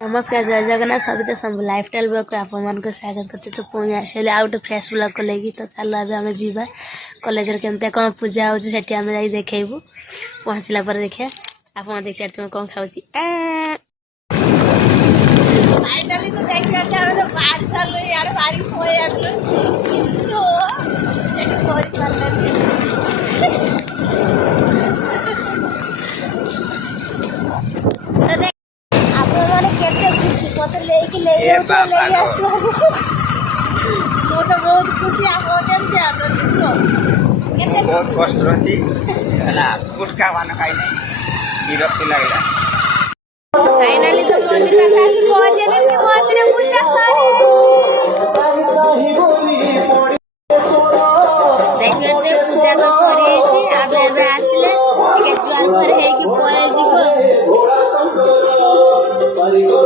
नमस्कार जय Jagannath Savita Shambhu lifestyle blog को आप स्वागत करते। तो पुणी आसले आउ गोटे फ्रेश ब्लॉग को लेकिन तो चलो अब आम जा कॉलेज केमती कौन पूजा होती आम जा देखू पहुँचला देखिए आप देखिए तुम कौन खाऊ मत लेकिन बहुत खुशी आप बहुत कष्ट रही गुटका मान खाई विरक्ति लगला फाइनली तो मंदिर में आसी पहुंचले कि मंदिर पूजा सारी देखते पूजा तो सरी छी अब एबे आसिले के जुआर पर हे कि पळे जीवो